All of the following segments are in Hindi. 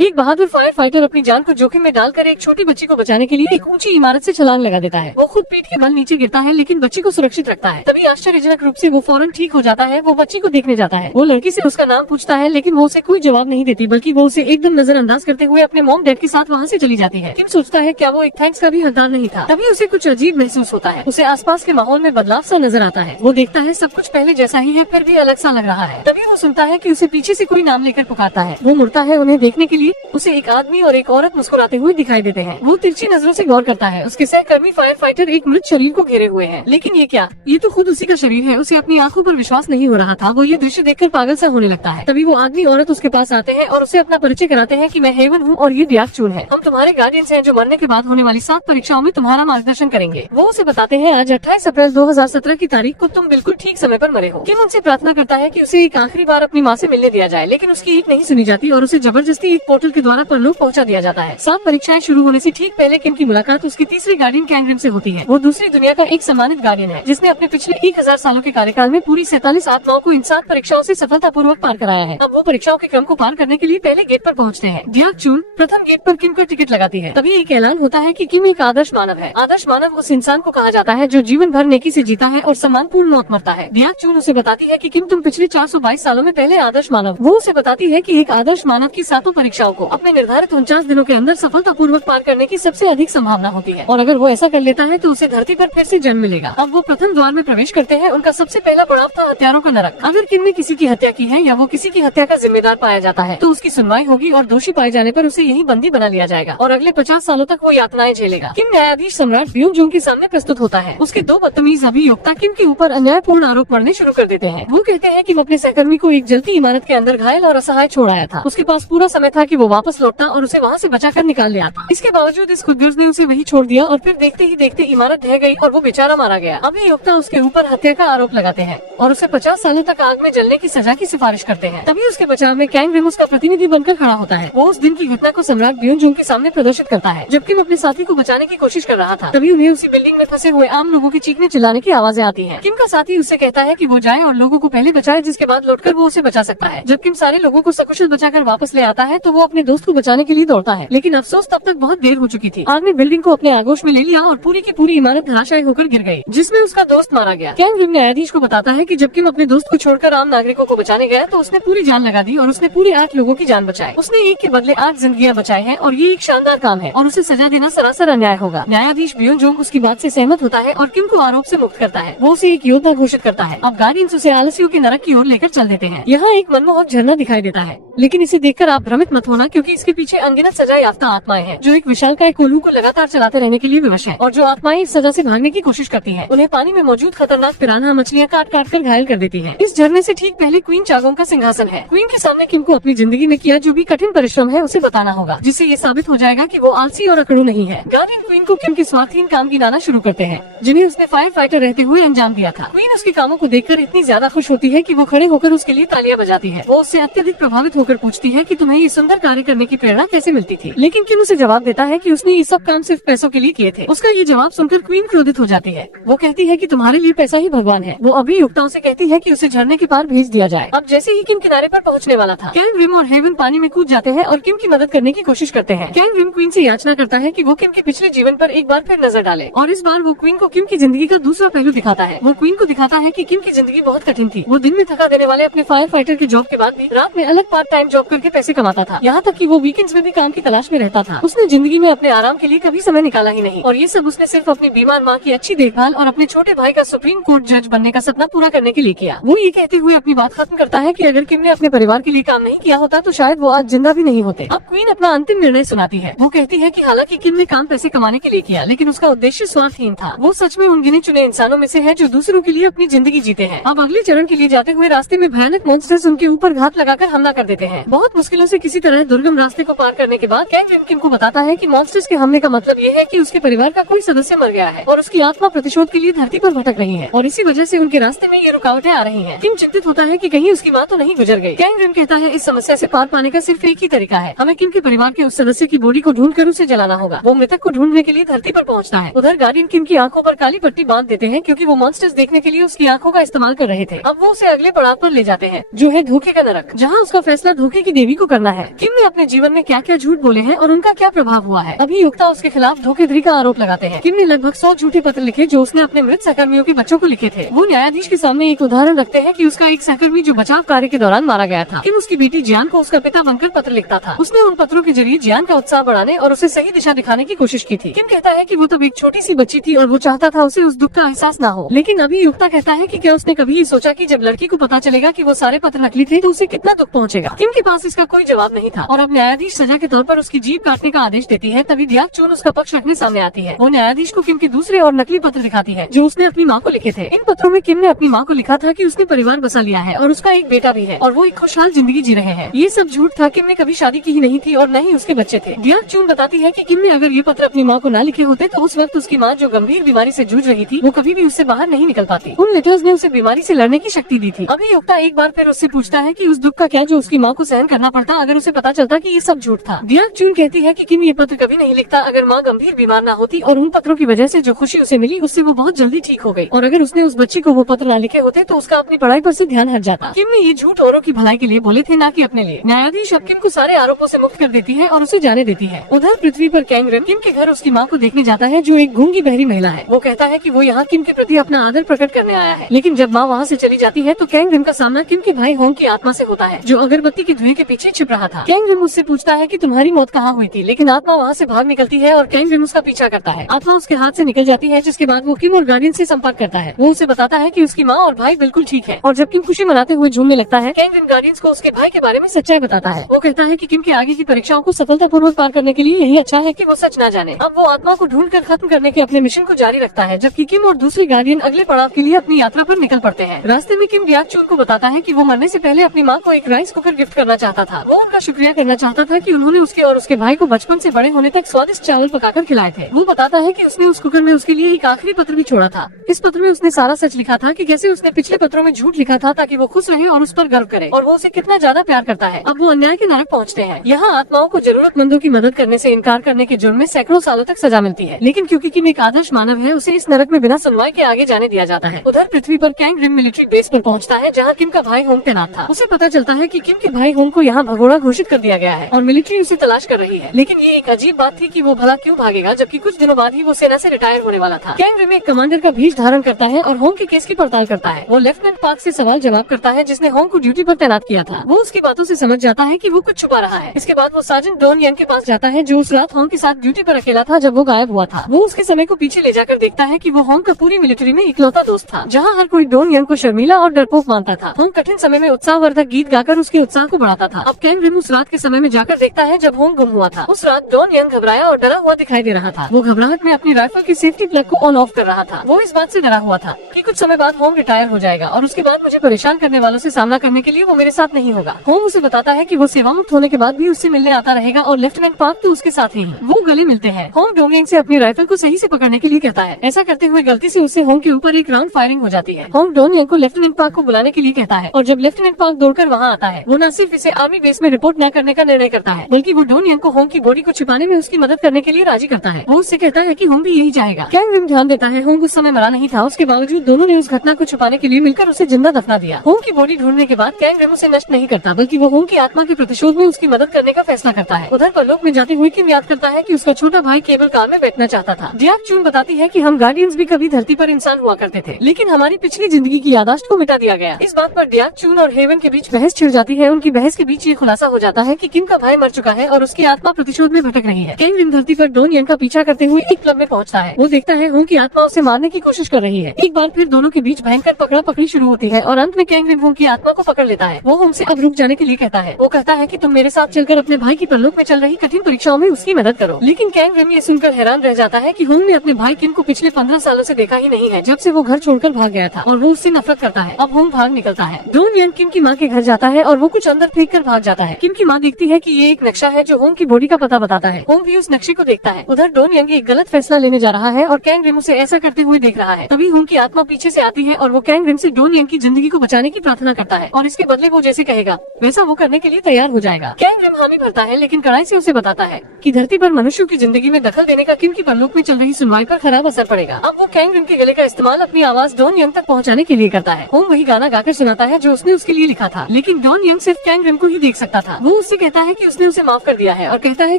एक बहादुर फायर फाइटर अपनी जान को जोखिम में डालकर एक छोटी बच्ची को बचाने के लिए एक ऊंची इमारत से छलांग लगा देता है। वो खुद पीठ के बल नीचे गिरता है लेकिन बच्ची को सुरक्षित रखता है। तभी आश्चर्यजनक रूप से वो फौरन ठीक हो जाता है। वो बच्ची को देखने जाता है। वो लड़की से उसका नाम पूछता है लेकिन वो उसे कोई जवाब नहीं देती, बल्कि वो उसे एकदम नजरअंदाज करते हुए अपने मॉम डैड के साथ वहाँ से चली जाती है। किम सोचता है क्या वो एक थैंक्स का भी हकदार नहीं था। तभी उसे कुछ अजीब महसूस होता है। उसे आसपास के माहौल में बदलाव सा नजर आता है। वो देखता है सब कुछ पहले जैसा ही है, फिर भी अलग सा लग रहा है। तभी वो सुनता है कि उसे पीछे से कोई नाम लेकर पुकारता है। वो मुड़ता है उन्हें देखने के लिए। उसे एक आदमी और एक औरत मुस्कुराते हुए दिखाई देते हैं। वो तिरछी नजरों से गौर करता है। उसके सहकर्मी फायर फाइटर एक मृत शरीर को घेरे हुए हैं। लेकिन ये क्या? ये तो खुद उसी का शरीर है। उसे अपनी आंखों पर विश्वास नहीं हो रहा था। वो ये दृश्य देखकर पागल सा होने लगता है। तभी वो आदमी औरत उसके पास आते हैं और उसे अपना परिचय कराते हैं कि मैं हेवन हूँ और ये डियाक चून है। हम तुम्हारे गार्डियंस हैं जो मरने के बाद होने वाली 7 परीक्षाओं में तुम्हारा मार्गदर्शन करेंगे। वो उसे बताते हैं आज 28 अप्रैल 2017 की तारीख को तुम बिल्कुल ठीक समय पर मरे हो। किम उनसे प्रार्थना करता है कि उसे एक आखिरी बार अपनी माँ से मिलने दिया जाए, लेकिन उसकी एक नहीं सुनी जाती और उसे जबरदस्ती एक पोर्टल के द्वारा परलोक पहुंचा दिया जाता है। 7 परीक्षाएं शुरू होने से ठीक पहले किम की मुलाकात उसकी तीसरे गार्डियन कैंग्रिम से होती है। वो दूसरी दुनिया का एक सम्मानित गार्डियन है जिसने अपने पिछले 1000 सालों के कार्यकाल में पूरी 47 आत्माओं को इन 7 परीक्षाओं से सफलतापूर्वक पार कराया है। अब वो परीक्षाओं के क्रम को पार करने के लिए पहले गेट पर पहुंचते हैं। डियाक चून प्रथम गेट पर किम का टिकट लगाती है। तभी एक ऐलान होता है कि किम एक आदर्श मानव है। आदर्श मानव उस इंसान को कहा जाता है जो जीवन भर नेकी से जीता है और सम्मानपूर्ण मौत मरता है। डियाक चून उसे बताती है कि किम तुम पिछले 422 सालों में पहले आदर्श मानव। वो उसे बताती है कि एक आदर्श मानव की 7 परीक्षाओं को अपने निर्धारित 49 दिनों के अंदर सफलतापूर्वक पार करने की सबसे अधिक संभावना होती है और अगर वो ऐसा कर लेता है तो उसे धरती पर फिर से जन्म मिलेगा। अब वो प्रथम द्वार में प्रवेश करते हैं। उनका सबसे पहला पड़ाव था हत्यारों का नरक। अगर किम ने किसी की हत्या की है या वो किसी की हत्या का जिम्मेदार पाया जाता है तो उसकी सुनवाई होगी और दोषी पाए जाने पर उसे यही बंदी बना लिया जाएगा और अगले 50 सालों तक वो यातनाएं झेलेगा। किम न्यायाधीश सम्राट ब्यूंग जूंग के सामने प्रस्तुत होता है। उसके 2 बदतमीज अभियोक्ता किम के ऊपर अन्यायपूर्ण आरोप मढ़ने शुरू कर देते हैं। वो कहते हैं कि वो अपने सहकर्मी को एक जलती इमारत के अंदर घायल और असहाय छोड़ आया था। उसके पास पूरा समय था कि वो वापस लौटता और उसे वहाँ से बचाकर निकाल ले आता। इसके बावजूद इस खुदगर्ज ने उसे वही छोड़ दिया और फिर देखते ही देखते इमारत ढह गई और वो बेचारा मारा गया। अभियोक्ता उसके ऊपर हत्या का आरोप लगाते हैं और उसे 50 सालों तक आग में जलने की सजा की सिफारिश करते हैं। तभी उसके बचाव में कैंग रिम उसका प्रतिनिधि बनकर खड़ा होता है। वो उस दिन की घटना को सम्राट ब्यूंग जूंग के सामने प्रदर्शित करता है जबकि वो अपने साथी को बचाने की कोशिश कर रहा था। तभी उन्हें उसी बिल्डिंग में फंसे हुए आम लोगों की चीखने चिल्लाने की आवाजें आती हैं। किम का साथी उससे कहता है कि वो जाए और लोगों को पहले बचाए, जिसके बाद लौटकर वो उसे बचा सकता है। जब किम सारे लोगों को सकुशल बचाकर वापस ले आता है तो वो अपने दोस्त को बचाने के लिए दौड़ता है, लेकिन अफसोस तब तक बहुत देर हो चुकी थी। आग ने बिल्डिंग को अपने आगोश में ले लिया और पूरी की पूरी इमारत धराशायी होकर गिर गई, जिसमें उसका दोस्त मारा गया। कैंग रिम न्यायाधीश को बताता है कि जब किम अपने दोस्त को छोड़कर आम नागरिकों को बचाने गया तो उसने पूरी जान लगा दी और उसने पूरे 8 लोगों की जान बचाई। उसने एक के बदले 8 जिंदगियां बचाई हैं और ये एक शानदार काम है और उसे सजा देना सरासर अन्याय होगा। न्यायाधीश ब्यूंग जूंग उसकी बात से सहमत होता है और किम को आरोप से मुक्त करता है। वो उसे एक योद्धा घोषित करता है। अब गार्डियंस उसे आलसियों के नरक की ओर लेकर चल देते हैं। यहाँ एक मनमोहक झरना दिखाई देता है, लेकिन इसे देखकर आप भ्रमित मत होना क्योंकि इसके पीछे अनगिनत सजा याफ्ता आत्माएं हैं जो एक विशालकाय कोल्हू को लगातार चलाते रहने के लिए विवश हैं और जो आत्माएं इस सजा से भागने की कोशिश करती हैं, उन्हें पानी में मौजूद खतरनाक पिरान्हा मछलियां काट काट कर घायल कर देती हैं। इस झरने से ठीक पहले क्वीन चागोंग का सिंहासन है। क्वीन के सामने किम को अपनी जिंदगी में किया जो भी कठिन परिश्रम है उसे बताना होगा, जिससे ये साबित हो जाएगा कि वो आलसी और अकड़ू नहीं है। गार्डियन क्वीन को किम के स्वार्थहीन काम गिनाना शुरू करते हैं जिन्हें उसने फायर फाइटर रहते हुए अंजाम दिया था। क्वीन उसके कामों को देखकर इतनी ज्यादा खुश होती है कि वो खड़े होकर उसके लिए तालियां बजाती है। वो उससे अत्यधिक प्रभावित होकर पूछती है कि तुम्हें ये सुंदर कार्य करने की प्रेरणा कैसे मिलती थी, लेकिन किम उसे जवाब देता है कि उसने ये सब काम सिर्फ पैसों के लिए किए थे। उसका ये जवाब सुनकर क्वीन क्रोधित हो जाती है। वो कहती है कि तुम्हारे लिए पैसा ही भगवान है। वो अभियोक्ताओं से कहती है कि उसे झरने के पार भेज दिया जाए। अब जैसे ही किम किनारे पर पहुंचने वाला था, कैंग रिम और हेवन पानी में कूद जाते हैं और किम की मदद करने की कोशिश करते हैं। कैंग रिम क्वीन से याचना करता है कि वो किम के पिछले जीवन पर एक बार फिर नजर डाले और इस बार वो क्वीन को किम की जिंदगी का दूसरा पहलू दिखाता है। वो क्वीन को दिखाता है कि किम की जिंदगी बहुत कठिन थी। वो दिन में थका देने वाले अपने फायर फाइटर के जॉब के बाद भी रात में अलग पार्ट टाइम जॉब करके पैसे कमाता था। यहाँ तक कि वो वीकेंड्स में भी काम की तलाश में रहता था। उसने जिंदगी में अपने आराम के लिए कभी समय निकाला ही नहीं और ये सब उसने सिर्फ अपनी बीमार माँ की अच्छी देखभाल और अपने छोटे भाई का सुप्रीम कोर्ट जज बनने का सपना पूरा करने के लिए किया। वो ये कहते हुए अपनी बात खत्म करता है कि अगर किम ने अपने परिवार के लिए काम नहीं किया होता तो शायद वो आज जिंदा भी नहीं होते। अब क्वीन अपना अंतिम निर्णय सुनाती है। वो कहती है कि हालांकि किम ने काम पैसे कमाने के लिए किया, लेकिन उसका उद्देश्य स्वार्थहीन था। वो सच में उन गिने चुने इंसानों में से है जो दूसरों के लिए अपनी जिंदगी जीते हैं। अब अगले चरण के लिए जाते हुए रास्ते में भयानक मॉन्स्टर्स उनके ऊपर घात लगाकर हमला कर देते हैं। बहुत मुश्किलों से किसी तरह दुर्गम रास्ते को पार करने के बाद कैंग रिम किम को बताता है कि मॉन्स्टर्स के हमले का मतलब ये है कि उसके परिवार का कोई सदस्य मर गया है और उसकी आत्मा प्रतिशोध के लिए धरती पर भटक रही है और इसी वजह से उनके रास्ते में ये रुकावटें आ रही हैं। किम चिंतित होता है कि कहीं उसकी माँ तो नहीं गुजर गई। कैंग रिम कहता है इस समस्या से पार पाने का सिर्फ एक ही तरीका है, हमें किम के परिवार के उस सदस्य की बॉडी को ढूंढकर उसे जलाना होगा। वो मृतक को ढूंढने के लिए धरती पर पहुंचता है। उधर गार्डियन किम की आंखों पर काली पट्टी बांध देते हैं क्योंकि वो मॉन्स्टर्स देखने के लिए उसकी आंखों का इस्तेमाल कर रहे थे। अब वो उसे अगले पड़ाव पर ले जाते हैं जो है धोखे का नरक, जहाँ उसका फैसला फैसला धोखे की देवी को करना है। किम ने अपने जीवन में क्या क्या झूठ बोले हैं और उनका क्या प्रभाव हुआ है। अभियुक्ता उसके खिलाफ धोखाधड़ी का आरोप लगाते हैं। किम ने लगभग 100 झूठे पत्र लिखे जो उसने अपने मृत सहकर्मियों के बच्चों को लिखे थे। वो न्यायाधीश के सामने एक उदाहरण रखते हैं कि उसका एक सहकर्मी जो बचाव कार्य के दौरान मारा गया था। किम उसकी बेटी जियान को उसका पिता बनकर पत्र लिखता था। उसने उन पत्रों के जरिए जियान का उत्साह बढ़ाने और उसे सही दिशा दिखाने की कोशिश की थी। किम कहता है कि वो तब एक छोटी सी बच्ची थी और वो चाहता था उसे उस दुख का एहसास न हो। लेकिन अभियुक्ता कहता है कि क्या उसने कभी ये सोचा कि जब लड़की को पता चलेगा कि वो सारे पत्र नकली थे तो उसे कितना दुख पहुंचेगा। किम के पास इसका कोई जवाब नहीं था और अब न्यायाधीश सजा के तौर पर उसकी जीभ काटने का आदेश देती है। तभी डियाक चून उसका पक्ष रखने सामने आती है। वो न्यायाधीश को किम के दूसरे और नकली पत्र दिखाती है जो उसने अपनी माँ को लिखे थे। इन पत्रों में किम ने अपनी माँ को लिखा था कि उसने परिवार बसा लिया है और उसका एक बेटा भी है और वो एक खुशहाल जिंदगी जी रहे हैं। ये सब झूठ था। किम ने कभी शादी की ही नहीं थी और न ही उसके बच्चे थे। डियाक चून बताती है कि किम ने अगर ये पत्र अपनी माँ को न लिखे होते तो उस वक्त उसकी माँ जो गंभीर बीमारी से जूझ रही थी वो कभी भी उससे बाहर नहीं निकल पाती। उन लेटर्स ने उसे बीमारी से लड़ने की शक्ति दी थी। अभियुक्ता एक बार फिर उससे पूछता है कि उस दुख का क्या जो उसकी माँ को सहन करना पड़ता अगर उसे पता चलता कि ये सब झूठ था। डियाक चून कहती है कि किम ये पत्र कभी नहीं लिखता अगर माँ गंभीर बीमार न होती और उन पत्रों की वजह से जो खुशी उसे मिली उससे वो बहुत जल्दी ठीक हो गई। और अगर उसने उस बच्ची को वो पत्र न लिखे होते तो उसका अपनी पढ़ाई पर से ध्यान हट जाता। किम ने ये झूठ औरों की भलाई के लिए बोले थे न कि अपने लिए। न्यायाधीश अब किम को सारे आरोपों से मुक्त कर देती है और उसे जाने देती है। उधर पृथ्वी पर कैंग रिम किम के घर उसकी माँ को देखने जाता है जो एक गूंगी बहरी महिला है। वो कहता है कि वो यहाँ किम के प्रति अपना आदर प्रकट करने आया है। लेकिन जब माँ वहाँ से चली जाती है तो कैंग रिम का सामना किम के भाई होंग की आत्मा से होता है जो अगरबत्ती के धुएं के पीछे छिप रहा था। कैंग रिम उससे पूछता है कि तुम्हारी मौत कहाँ हुई थी, लेकिन आत्मा वहाँ से भाग निकलती है और कैंग रिम उसका पीछा करता है। आत्मा उसके हाथ से निकल जाती है जिसके बाद वो किम और गार्डियन से संपर्क करता है। वो उसे बताता है कि उसकी माँ और भाई बिल्कुल ठीक है और जब किम खुशी मनाते हुए झूमने लगता है कैंग रिम गार्डियंस को उसके भाई के बारे में सच्चाई बताता है। वो कहता है कि किम के आगे की परीक्षाओं को सफलतापूर्वक पार करने के लिए यही अच्छा है कि वो सच न जाने। अब वो आत्मा को ढूंढकर खत्म करने के अपने मिशन को जारी रखता है जबकि किम और दूसरे गार्डियन अगले पड़ाव के लिए अपनी यात्रा पर निकल पड़ते हैं। रास्ते में किम डियाक चून को बताता है कि वो मरने से पहले अपनी माँ को एक राइस कुकर गिफ्ट करना चाहता था। वो उनका शुक्रिया करना चाहता था कि उन्होंने उसके और उसके भाई को बचपन से बड़े होने तक स्वादिष्ट चावल पकाकर खिलाए थे। वो बताता है कि उसने उस कुकर में उसके लिए एक आखिरी पत्र भी छोड़ा था। इस पत्र में उसने सारा सच लिखा था कि कैसे उसने पिछले पत्रों में झूठ लिखा था ताकि वो खुश रहे और उस पर गर्व करे और वो उसे कितना ज्यादा प्यार करता है। अब वो अन्याय के नरक पहुँचते हैं। यहाँ आत्माओं को जरूरतमंदों की मदद करने से इनकार करने के जुर्म में सैकड़ों सालों तक सजा मिलती है। लेकिन क्योंकि किम एक आदर्श मानव है उसे इस नरक में बिना सुनवाई के आगे जाने दिया जाता है। उधर पृथ्वी पर कैंग रिम मिलिट्री बेस पर पहुँचता है जहाँ किम का भाई होंग तैनात था। उसे पता चलता है कि किम के भाई होंग को यहाँ भगोड़ा घोषित कर दिया गया है और मिलिट्री उसे तलाश कर रही है। लेकिन ये एक अजीब बात थी कि वो भला क्यों भागेगा जबकि कुछ दिनों बाद ही वो सेना से रिटायर होने वाला था। कैंग रिम एक कमांडर का भेष धारण करता है और होंग के केस की पड़ताल करता है। वो लेफ्टिनेंट पार्क से सवाल जवाब करता है जिसने होंग को ड्यूटी पर तैनात किया था। वो उसकी बातों से समझ जाता है कि वो कुछ छुपा रहा है। इसके बाद वो सार्जेंट डॉन यंग के पास जाता है जो उस रात होंग के साथ ड्यूटी पर अकेला था जब वो गायब हुआ था। वो उसके समय को पीछे ले जाकर देखता है कि वो होंग का पूरी मिलिट्री में इकलौता दोस्त था। जहाँ हर कोई डॉन यंग को शर्मीला और डरपोक मानता था। होंग कठिन समय में उत्साहवर्धक गीत गाकर उसके उत्साह को बढ़ाता था। अब कैंग रिम उस रात के समय में जाकर देखता है जब होंग गुम हुआ था। उस रात डॉन यंग घबराया और डरा हुआ दिखाई दे रहा था। वो घबराहट में अपनी राइफल की सेफ्टी प्लग को ऑन ऑफ कर रहा था। वो इस बात से डरा हुआ था कि कुछ समय बाद होंग रिटायर हो जाएगा और उसके बाद मुझे परेशान करने वालों से सामना करने के लिए वो मेरे साथ नहीं होगा। होंग उसे बताता है कि वो सेवा मुक्त होने के बाद भी उससे मिलने आता रहेगा और लेफ्टिनेंट पार्क तो उसके साथ ही है। वो गले मिलते हैं। होंग डॉन यंग से अपनी राइफल को सही से पकड़ने के लिए कहता है। ऐसा करते हुए गलती से उससे होंग के ऊपर एक राउंड फायरिंग हो जाती है। होंग डॉन यंग को लेफ्टिनेंट पार्क को बुलाने के लिए कहता है और जब लेफ्टिनेंट पार्क दौड़कर वहाँ आता है वो न सिर्फ इसे आर्मी बेस में रिपोर्ट न करने का निर्णय करता है बल्कि वो डॉन यंग को होंग की बॉडी को छिपाने में उसकी मदद करने के लिए राजी करता है। वो उससे कहता है कि होंग भी यही चाहेगा। कैंग रिम ध्यान देता है होंग उस समय मरा नहीं था। उसके बावजूद दोनों ने उस घटना को छुपाने के लिए मिलकर उसे जिंदा दफना दिया। होंग की बॉडी ढूंढने के बाद कैंग रिम उसे नष्ट नहीं करता बल्कि वो होंग की आत्मा के प्रतिशोध में उसकी मदद करने का फैसला करता है। उधर परलोक में जाते हुए किम याद करता है कि उसका छोटा भाई केबल कार में बैठना चाहता था। डियाक चून बताती है कि हम गार्डियंस भी कभी धरती पर इंसान हुआ करते थे लेकिन हमारी पिछली जिंदगी की यादाश्त को मिटा दिया गया। इस बात पर डियाक चून और हेवन के बीच बहस छिड़ जाती है। उनकी बहस के बीच ये खुलासा हो जाता है कि किम का भाई मर चुका है और उसकी आत्मा प्रतिशोध में भटक रही है। कैंग रिम धरती पर डॉन यंग का पीछा करते हुए एक क्लब में पहुंचता है। वो देखता है होंग की आत्मा उसे मारने की कोशिश कर रही है। एक बार फिर दोनों के बीच भयंकर पकड़ा पकड़ी शुरू होती है और अंत में कैंग रिम होंग की आत्मा को पकड़ लेता है। वो होंग से अब रुक जाने के लिए कहता है। वो कहता है कि तुम मेरे साथ चलकर अपने भाई की परलोक में चल रही कठिन परीक्षाओं में उसकी मदद करो। लेकिन कैंग रिम ये सुनकर हैरान रह जाता है कि होंग ने अपने भाई किम को पिछले 15 सालों से देखा ही नहीं है जब से वो घर छोड़कर भाग गया था और वो उससे नफरत करता है। अब होंग भाग निकलता है। डॉन यंग किम की माँ के घर जाता है और वो कुछ अंदर फेंक कर भाग जाता है। किम की माँ देखती है कि ये एक नक्शा है जो होंग की बॉडी का पता बताता है। होंग भी उस नक्शे को देखता है। उधर डॉन यंग एक गलत फैसला लेने जा रहा है और कैंग रिम उसे ऐसा करते हुए देख रहा है। तभी होंग की आत्मा पीछे से आती है और वो कैंग रिम से डॉन यंग की जिंदगी को बचाने की प्रार्थना करता है और इसके बदले वो जैसे कहेगा वैसा वो करने के लिए तैयार हो जाएगा। कैंग रिम हामी भरता है लेकिन कड़ाई से उसे बताता है कि धरती पर मनुष्यों की जिंदगी में दखल देने का किम की परलोक में चल रही सुनवाई पर खराब असर पड़ेगा। अब वो कैंग रिम के गले का इस्तेमाल अपनी आवाज डॉन यंग तक पहुंचाने के लिए करता है। होंग वही गाना गाकर सुनाता है जो उसने उसके लिए लिखा था लेकिन डॉन यंग सिर्फ कैंग रिम को ही देख सकता था। वो उससे कहता है कि उसने उसे माफ कर दिया है और कहता है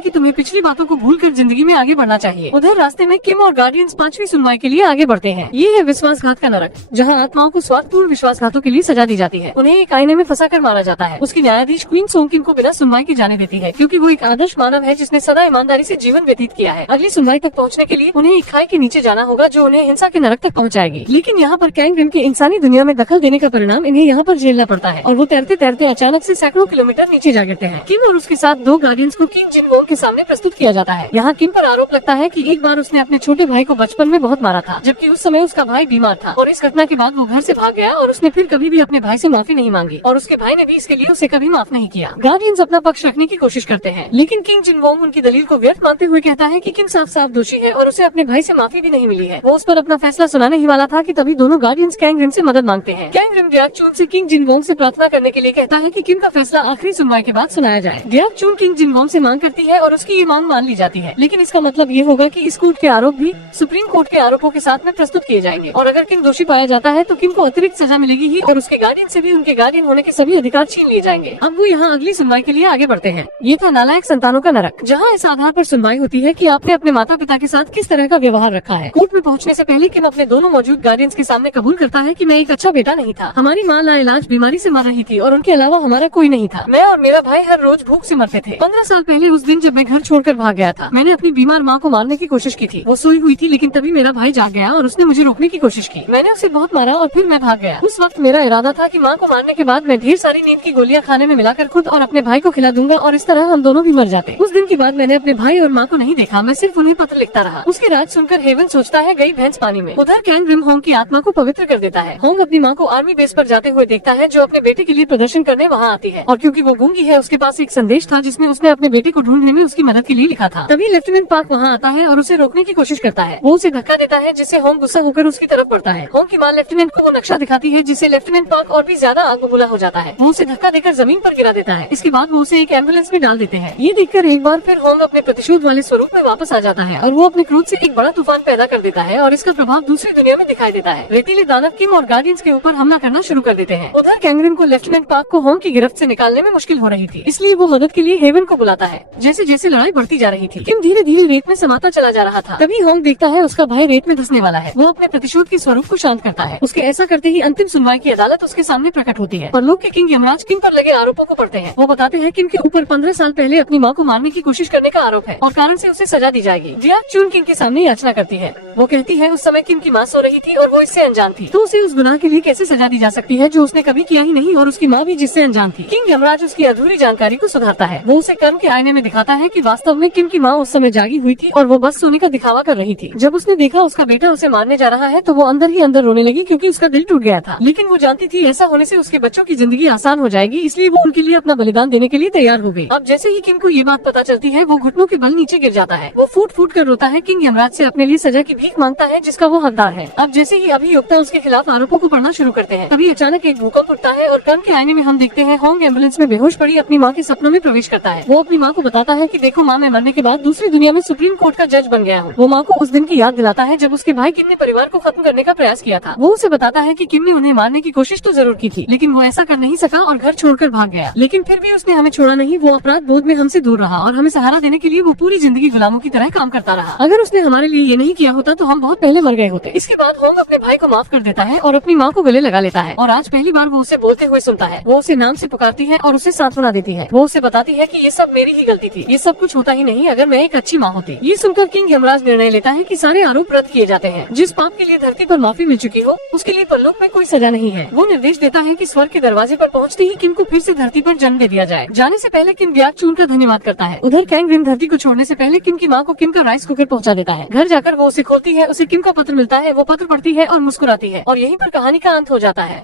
कि तुम्हें पिछली बातों को भूलकर जिंदगी में आगे बढ़ना चाहिए। उधर रास्ते में किम और गार्डियंस 5वीं सुनवाई के लिए आगे बढ़ते हैं। ये है विश्वासघात का नरक, जहाँ आत्माओं को स्वार्थपूर्ण विश्वासघातों के लिए सजा दी जाती है। उन्हें एक आईने में फंसा कर मारा जाता है। उसकी न्यायाधीश क्वीन सोंग किम को बिना सुनवाई के जाने देती है, क्योंकि वो एक आदर्श मानव है जिसने सदा ईमानदारी से जीवन व्यतीत किया है। अगली सुनवाई तक पहुँचने के लिए उन्हें एक खाई के नीचे जाना होगा, जो उन्हें हिंसा के नरक तक पहुँचाएगी। लेकिन यहाँ पर कैंग रिम के इंसानी दुनिया में दखल देने का परिणाम इन्हें यहाँ पर झेलना पड़ता है और वो तैरते तैरते अचानक से सैकड़ों किलोमीटर नीचे जा गिरते हैं। किम और उसके साथ 2 गार्डियंस को किम जिन वोंग के सामने प्रस्तुत किया जाता है। यहाँ किम पर आरोप लगता है कि एक बार उसने अपने छोटे भाई को बचपन में बहुत मारा था, जबकि उस समय उसका भाई बीमार था और इस घटना के बाद वो घर से भाग गया और उसने फिर कभी भी अपने भाई से माफी नहीं मांगी और उसके भाई ने भी इसके लिए उसे कभी माफ नहीं किया। गार्डियंस अपना पक्ष रखने की कोशिश करते हैं, लेकिन किंग जिन वोंग उनकी दलील को व्यर्थ मानते हुए कहता है कि किम साफ साफ दोषी है और उसे अपने भाई से माफी भी नहीं मिली है। वो उस पर अपना फैसला सुनाने ही वाला था कि तभी दोनों गार्डियंस कैंग रिम से मदद मांगते हैं। कैंग रिम डियाक चून से किंग जिन वोंग से प्रार्थना करने के लिए कहता है कि किम का फैसला आखिरी सुनवाई के बाद सुनाया जाए। डियाक चून किंग जिन वोंग से मांग करती है और उसकी ये मांग मान ली जाती है, लेकिन इसका मतलब ये होगा कि इस कोर्ट के आरोप भी सुप्रीम कोर्ट के आरोपों के साथ में प्रस्तुत किए जाएंगे और अगर किम दोषी पाया जाता है तो किम को अतिरिक्त सजा मिलेगी ही और उसके गार्डियन से भी उनके गार्डियन होने के सभी अधिकार छीन लिए जाएंगे। अब वो यहाँ अगली सुनवाई के लिए आगे बढ़ते हैं। ये था नालायक संतानों का नरक, जहाँ इस आधार पर सुनवाई होती है कि आपने अपने माता पिता के साथ किस तरह का व्यवहार रखा है। कोर्ट में पहुँचने से पहले किम अपने दोनों मौजूद गार्डियंस के सामने कबूल करता है कि मैं एक अच्छा बेटा नहीं था। हमारी माँ लाइलाज बीमारी से मर रही थी और उनके अलावा हमारा कोई नहीं था। मैं और मेरा भाई हर रोज भूख से मरते थे। 15 साल पहले उस दिन जब मैं घर छोड़कर भाग गया था, मैंने अपनी बीमार माँ को मारने की कोशिश की थी। वो सोई हुई थी, लेकिन तभी मेरा भाई जाग गया और उसने मुझे रोकने की कोशिश की। मैंने उसे बहुत मारा और फिर मैं भाग गया। उस वक्त मेरा इरादा था कि माँ को मारने के बाद मैं ढेर सारी नींद की गोलियां खाने में मिलाकर खुद और अपने भाई को खिला दूंगा और इस तरह हम दोनों भी मर जाते। उस दिन के बाद मैंने अपने भाई और माँ को नहीं देखा, मैं सिर्फ उन्हें पत्र लिखता रहा। उसकी राज सुनकर हेवन सोचता है गई भैंस पानी में। उधर कैंग रिम होंग की आत्मा को पवित्र कर देता है। होंग अपनी माँ को आर्मी बेस पर जाते हुए देखता है, जो अपने बेटे के लिए प्रदर्शन करने वहाँ आती है और क्योंकि वो गूंगी है उसके पास एक संदेश था जिसमें उसने अपने बेटे को ढूंढने में उसकी मदद के लिए लिखा था। तभी लेफ्टिनेंट पार्क वहाँ आता है और उसे रोकने की कोशिश करता है। वो उसे धक्का देता है जिससे होंग गुस्सा होकर उसकी तरफ बढ़ता है। होंग की माँ लेफ्टिनेंट को वो नक्शा दिखाती है जिससे लेफ्टिनेंट पार्क और भी ज्यादा आग बबूला हो जाता है। वो उसे धक्का देकर जमीन पर गिरा देता है। इसके बाद वो उसे एक एम्बुलेंस में डाल देते हैं। ये देखकर एक बार फिर होंग अपने प्रतिशोध वाले स्वरूप में वापस आ जाता है और वो अपने क्रोध से एक बड़ा तूफान पैदा कर देता है और इसका प्रभाव दूसरी दुनिया में दिखाई देता है। रेतीले दानव किम और गार्डियंस के ऊपर हमला करना शुरू कर देते हैं। उधर कैंग रिम को लेफ्टिनेंट पार्क को होंग की गिरफ्त से निकालने में मुश्किल हो रही थी, इसलिए वो मदद के लिए हेवन को बुलाता है। जैसे जैसे लड़ाई बढ़ती जा रही थी, किम धीरे धीरे रेत में समाता चला जा रहा था। तभी होंग देखता है उसका भाई रेत में धंसने वाला है। वो अपने प्रतिशोध के स्वरूप को शांत करता है। उसके ऐसा करते ही अंतिम सुनवाई की अदालत उसके सामने प्रकट होती है। परलोक के किंग यमराज किम पर लगे आरोपों को पढ़ते हैं। वो बताते हैं किम के ऊपर 15 साल पहले अपनी माँ को मारने की कोशिश करने का आरोप है और कारण से उसे सजा दी जाएगी। डियाक चून किम के सामने याचना करती है। वो कहती है उस समय किम की माँ सो रही थी और वो इससे अनजान थी, तो उसे उस गुनाह के लिए कैसे सजा दी जा सकती है जो उसने कभी किया ही नहीं और उसकी माँ भी जिससे अनजान थी। किंग यमराज उसकी अधूरी जानकारी को सुधारता है। वो उसे कर्म के आईने में दिखाता है कि वास्तव में किम की माँ उस समय जागी हुई थी और वो बस सोने का दिखावा कर रही थी। जब उसने देखा उसका बेटा उसे मारने जा रहा है तो वो अंदर ही अंदर रोने लगी, क्योंकि उसका दिल टूट गया था। लेकिन वो जानती थी ऐसा होने से उसके बच्चों की जिंदगी आसान हो जाएगी, इसलिए वो उनके लिए अपना बलिदान देने के लिए तैयार हो गई। अब जैसे ही किम को ये बात पता चलती है, वो घुटनों के बल नीचे गिर जाता है। वो फूट फूट कर रोता है। किंग यमराज से अपने लिए सजा की भीख मांगता है जिसका वो हकदार है। अब जैसे ही अभियोक्ता उसके खिलाफ आरोपों को पढ़ना शुरू करते हैं, तभी अचानक एक भूकंप उठता है और कर्म के आईने में हम देखते हैं होंग एम्बुलेंस में बेहोश पड़ी अपनी माँ के सपनों में प्रवेश करता है। वो अपनी माँ को बताता है कि देखो माँ, मैं मरने के बाद दूसरी दुनिया में सुप्रीम कोर्ट का जज बन गया हूँ। वो माँ को उस दिन की याद दिलाता है जब उसके भाई किम ने परिवार को खत्म करने का प्रयास किया था। वो उसे बताता है कि किम ने उन्हें मारने की कोशिश तो जरूर की थी, लेकिन वो ऐसा कर नहीं सका और घर छोड़कर भाग गया। लेकिन फिर भी उसने हमें छोड़ा नहीं। वो अपराध बोध में हमसे दूर रहा और हमें सहारा देने के लिए वो पूरी जिंदगी गुलामों की तरह काम करता रहा। अगर उसने हमारे लिए ये नहीं किया होता तो हम बहुत पहले मर गए होते। इसके बाद होंग अपने भाई को माफ कर देता है और अपनी माँ को गले लगा लेता है और आज पहली बार वो उसे बोलते हुए सुनता है। वो उसे नाम से पुकारती है और उसे सांत्वना देती है। वो उसे बताती है कि ये सब मेरी ही गलती थी, ये सब कुछ होता ही नहीं अगर मैं एक अच्छी माँ होती। ये सुनकर किंग यमराज निर्णय लेता है कि सारे आरोप रद्द किए जाते हैं। जिस पाप के लिए धरती पर माफी मिल चुकी हो उसके लिए परलोक में कोई सजा नहीं है। वो निर्देश देता है कि स्वर्ग के दरवाजे पर पहुंचते ही किम को फिर से धरती पर जन्म दे दिया जाए। जाने से पहले किम डियाक चून का धन्यवाद करता है। उधर कैंग रिम धरती को छोड़ने से पहले किम की माँ को किम का राइस कुकर पहुंचा देता है। घर जाकर वो उसे खोलती है, उसे किम का पत्र मिलता है। वो पत्र पढ़ती है और मुस्कुराती है और यहीं पर कहानी का अंत हो जाता है।